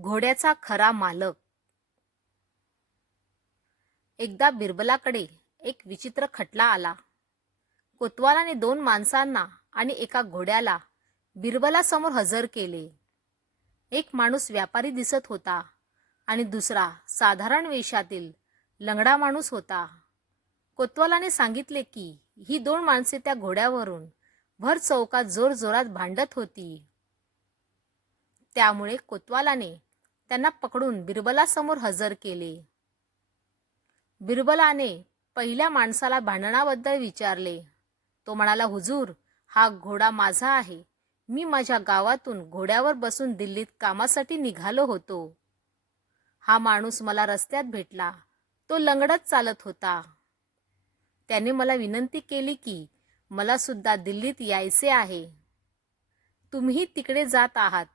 घोड्याचा खरा मालक. एकदा बिरबलाकडे एक विचित्र खटला आला. कोतवालाने दोन माणसांना आणि एका घोड्याला बिरबलासमोर हजर केले. एक माणूस व्यापारी दिसत होता आणि दुसरा साधारण वेशातील लंगडा माणूस होता. कोतवालाने सांगितले की ही दोन माणसे त्या घोड्यावरून भर चौकात जोरजोरात भांडत होती. त्यामुळे कोतवालाने त्यांना पकडून बिरबलासमोर हजर केले. बिरबलाने पहिल्या माणसाला भांडणाबद्दल विचारले. तो म्हणाला हुजूर हा घोडा माझा आहे. मी माझ्या गावातून घोड्यावर बसून दिल्लीत कामासाठी निघालो होतो. हा माणूस मला रस्त्यात भेटला. तो लंगडत चालत होता. त्याने मला विनंती केली की मला सुद्धा दिल्लीत यायचे आहे. तुम्ही तिकडे जात आहात.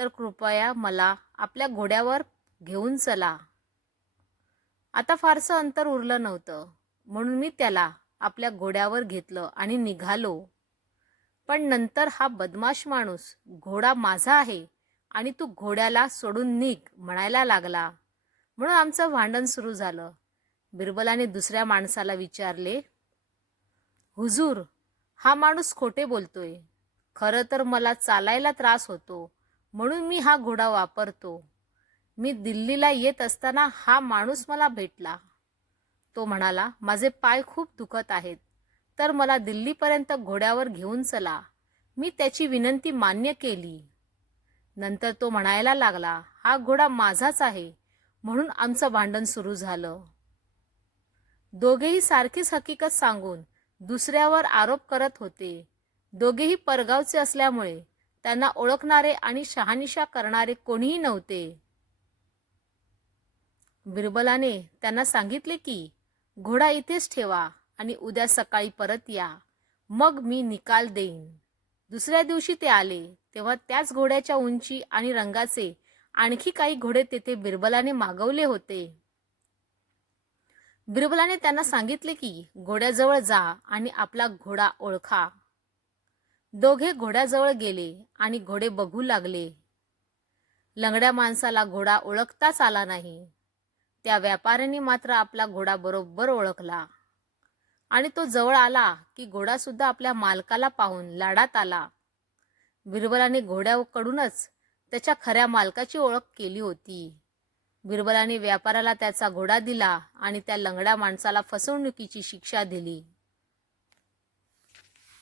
तर कृपया मला आपल्या घोड्यावर घेऊन चला. आता फारसं अंतर उरलं नव्हतं. म्हणून मी त्याला आपल्या घोड्यावर घेतलं आणि निघालो. पण नंतर हा बदमाश माणूस घोडा माझा आहे आणि तू घोड्याला सोडून निघ म्हणायला लागला. म्हणून आमचं भांडण सुरू झालं. बिरबलाने दुसऱ्या माणसाला विचारले हुजूर हा माणूस खोटे बोलतोय. खरं तर मला चालायला त्रास होतो. म्हणून मी हा घोडा वापरतो. मी दिल्लीला येत असताना हा माणूस मला भेटला. तो म्हणाला माझे पाय खूप दुखत आहेत. तर मला दिल्लीपर्यंत घोड्यावर घेऊन चला. मी त्याची विनंती मान्य केली. नंतर तो म्हणायला लागला हा घोडा माझाच आहे. म्हणून आमचं भांडण सुरू झालं. दोघेही सारखीच हकीकत सांगून दुसऱ्यावर आरोप करत होते. दोघेही परगावचे असल्यामुळे त्यांना ओळखणारे आणि शहानिशा करणारे कोणीही नव्हते. बिरबलाने त्यांना सांगितले की घोडा इथेच ठेवा आणि उद्या सकाळी परत या. मग मी निकाल देईन. दुसऱ्या दिवशी ते आले. तेव्हा त्याच घोड्याच्या उंची आणि रंगाचे आणखी काही घोडे तेथे बिरबलाने मागवले होते. बिरबलाने त्यांना सांगितले की घोड्याजवळ जा आणि आपला घोडा ओळखा. दोघे घोड्याजवळ गेले आणि घोडे बघू लागले. लंगड्या माणसाला घोडा ओळखताच आला नाही. त्या व्यापाऱ्याने मात्र आपला घोडा बरोबर ओळखला. आणि तो जवळ आला की घोडा सुद्धा आपल्या मालकाला पाहून लाडात आला. बिरबलाने घोड्याकडूनच त्याच्या खऱ्या मालकाची ओळख केली होती. बिरबलाने व्यापाऱ्याला त्याचा घोडा दिला आणि त्या लंगड्या माणसाला फसवणुकीची शिक्षा दिली.